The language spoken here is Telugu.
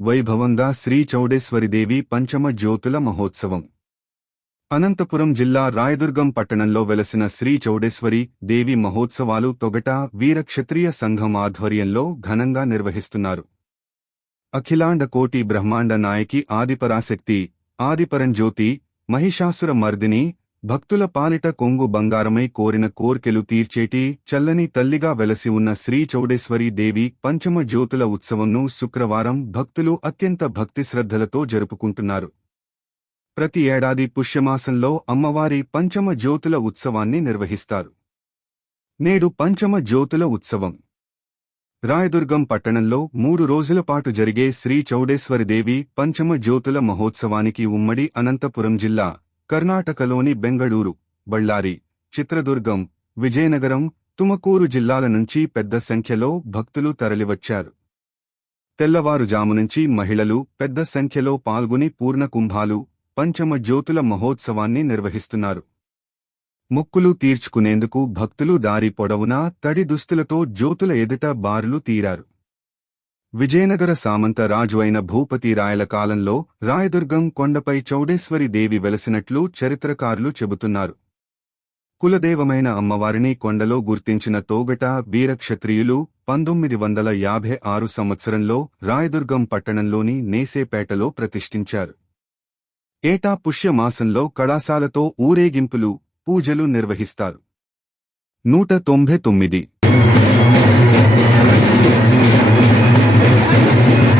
వైభవంగా శ్రీ చౌడేశ్వరిదేవి పంచమ జ్యోతుల మహోత్సవం. అనంతపురం జిల్లా రాయదుర్గం పట్టణంలో వెలసిన శ్రీ చౌడేశ్వరి దేవి మహోత్సవాలు తొగట వీరక్షత్రియ సంఘం ఆధ్వర్యంలో ఘనంగా నిర్వహిస్తున్నారు. అఖిలాండ కోటి బ్రహ్మాండ నాయకి ఆదిపరాశక్తి ఆదిపరంజ్యోతి మహిషాసుర మర్దిని భక్తుల పాలిట కొంగు బంగారమై కోరిన కోర్కెలు తీర్చేటి చల్లని తల్లిగా వెలసి ఉన్న శ్రీ చౌడేశ్వరీ దేవి పంచమ జ్యోతుల ఉత్సవంను శుక్రవారం భక్తులు అత్యంత భక్తి శ్రద్ధలతో జరుపుకుంటున్నారు. ప్రతి ఏడాది పుష్యమాసంలో అమ్మవారి పంచమ జ్యోతుల ఉత్సవాన్ని నిర్వహిస్తారు. నేడు పంచమ జ్యోతుల ఉత్సవం. రాయదుర్గం పట్టణంలో మూడు రోజుల పాటు జరిగే శ్రీ చౌడేశ్వరిదేవి పంచమ జ్యోతుల మహోత్సవానికి ఉమ్మడి అనంతపురం జిల్లా కర్ణాటకలోని బెంగళూరు బళ్ళారి చిత్రదుర్గం విజయనగరం తుమకూరు జిల్లాల నుంచి పెద్ద సంఖ్యలో భక్తులు తరలివచ్చారు. తెల్లవారుజాము నుంచి మహిళలు పెద్ద సంఖ్యలో పాల్గొని పూర్ణ కుంభాలు పంచమ జ్యోతుల మహోత్సవాన్ని నిర్వహిస్తున్నారు. మొక్కులు తీర్చుకునేందుకు భక్తులు దారి పొడవునా తడి దుస్తులతో జ్యోతుల ఎదుట బారులు తీరారు. విజయనగర సామంత రాజు అయిన భూపతి రాయల కాలంలో రాయదుర్గం కొండపై చౌడేశ్వరి దేవి వెలసినట్లు చరిత్రకారులు చెబుతున్నారు. కులదేవమైన అమ్మవారిని కొండలో గుర్తించిన తోగట వీరక్షత్రియులు పంతొమ్మిది వందల యాభై ఆరు సంవత్సరంలో రాయదుర్గం పట్టణంలోని నేసేపేటలో ప్రతిష్ఠించారు. ఏటా పుష్యమాసంలో కళాశాలతో ఊరేగింపులు పూజలు నిర్వహిస్తారు. నూట తొంభై తొమ్మిది Thank you.